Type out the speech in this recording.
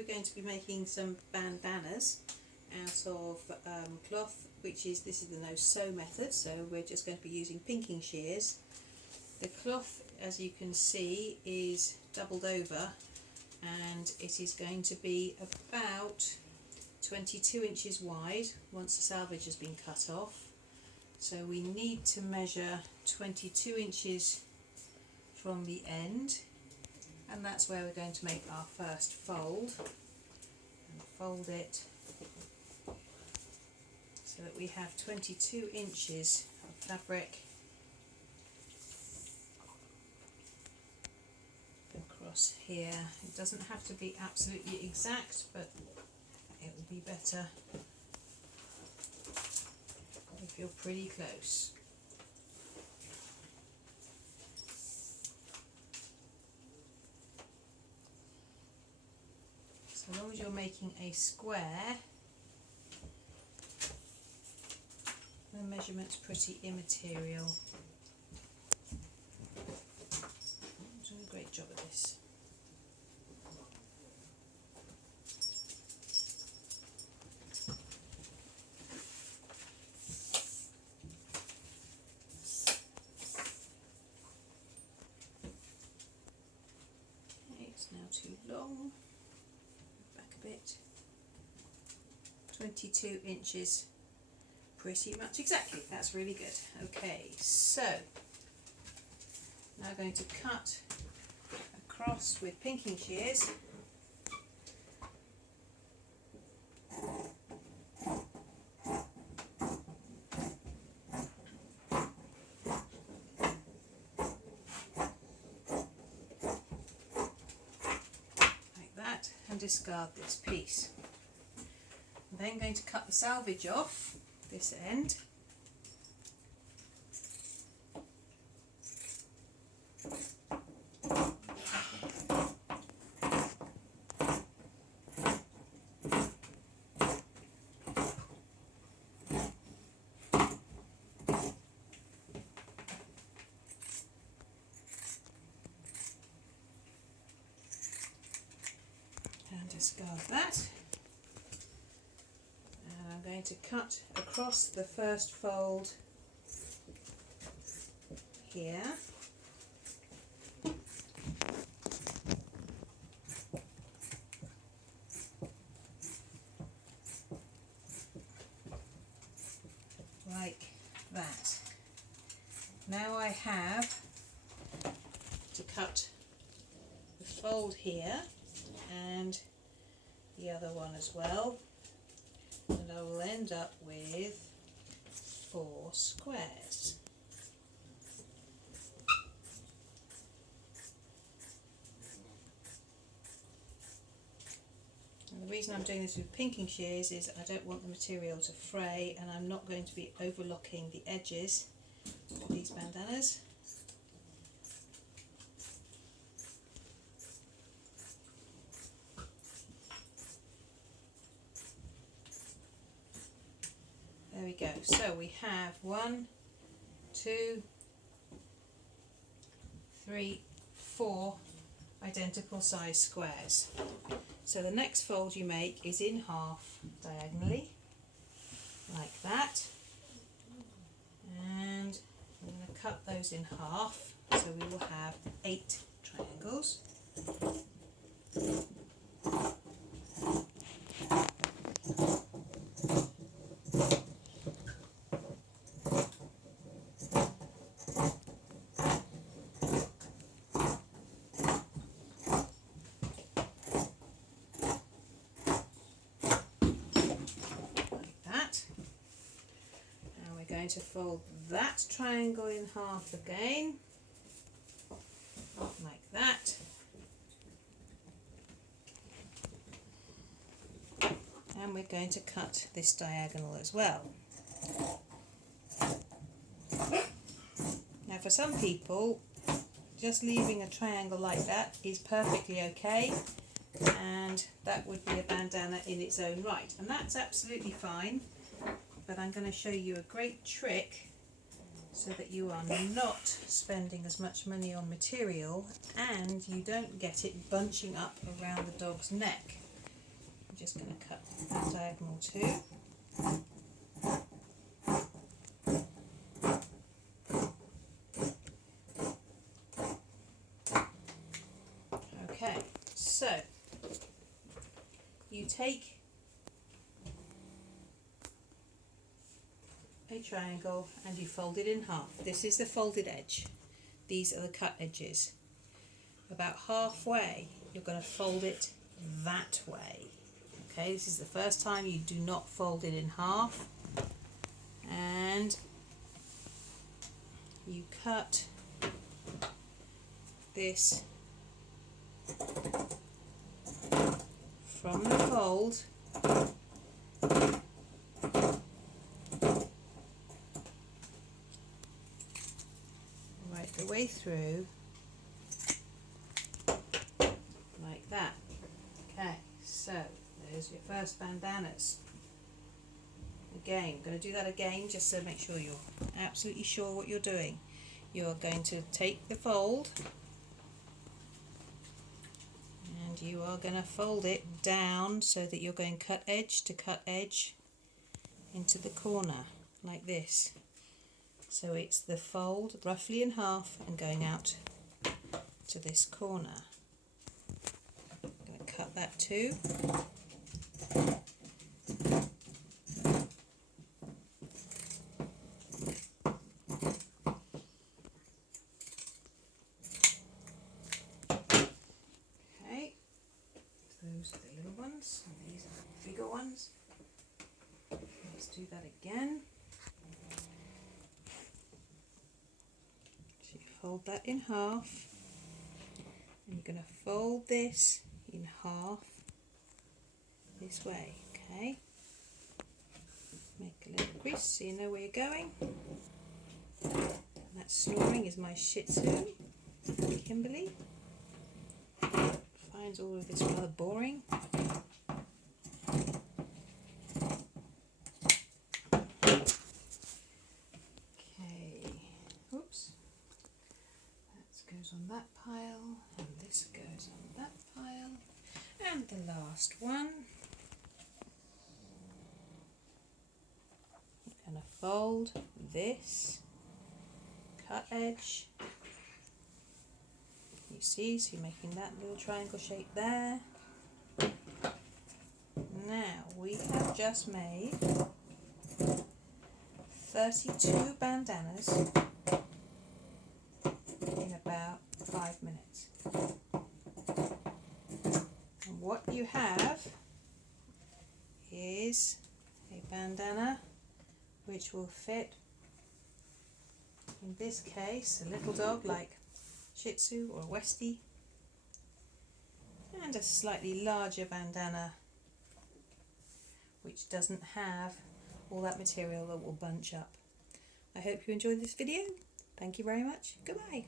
we're going to be making some bandanas out of cloth, this is the no sew method, so we're just going to be using pinking shears. The cloth, as you can see, is doubled over and it is going to be about 22 inches wide once the salvage has been cut off. So we need to measure 22 inches from the end, and that's where we're going to make our first fold. And fold it so that we have 22 inches of fabric across here. It doesn't have to be absolutely exact, but it will be better if you're pretty close. So as long as you're making a square, the measurement's pretty immaterial. I'm doing a great job at this. It's now too long. Back a bit. 22 inches, pretty much exactly. That's really good. Okay, so now going to cut across with pinking shears. And discard this piece. I'm then going to cut the salvage off this end. Discard that, and I'm going to cut across the first fold here. Like that. Now I have to cut the fold here and the other one as well, and I will end up with 4 squares. And the reason I'm doing this with pinking shears is I don't want the material to fray, and I'm not going to be overlocking the edges of these bandanas. There we go. So we have 1, 2, 3, 4 identical size squares. So the next fold you make is in half diagonally, like that. And I'm going to cut those in half, so we will have 8 triangles. Going to fold that triangle in half again, like that, and we're going to cut this diagonal as well. Now for some people, just leaving a triangle like that is perfectly okay, and that would be a bandana in its own right, and that's absolutely fine. But I'm going to show you a great trick so that you are not spending as much money on material and you don't get it bunching up around the dog's neck. just going to cut that diagonal too. Okay, so you take a triangle and you fold it in half. This is the folded edge. These are the cut edges. About halfway, you're going to fold it that way. Okay, this is the first time you do not fold it in half. And you cut this from the fold right the way through like that. Okay, so there's your first bandanas. Again, I'm going to do that again just to make sure you're absolutely sure what you're doing. You're going to take the fold and you are going to fold it down so that you're going cut edge to cut edge into the corner like this. So it's the fold roughly in half and going out to this corner. I'm going to cut that too. Those are the little ones, and these are the bigger ones. Let's do that again. So you fold that in half, and you're going to fold this in half this way, okay? Make a little crease so you know where you're going. And that snoring is my Shih Tzu, Kimberly. Finds all of this rather boring. Okay, oops. That goes on that pile, and this goes on that pile. And the last one. I'm going to fold this, cut edge. You see, so you're making that little triangle shape there. Now we have just made 32 bandanas in about 5 minutes. And what you have is a bandana which will fit, in this case, a little dog like Shih Tzu or Westie, and a slightly larger bandana which doesn't have all that material that will bunch up. I hope you enjoyed this video. Thank you very much. Goodbye.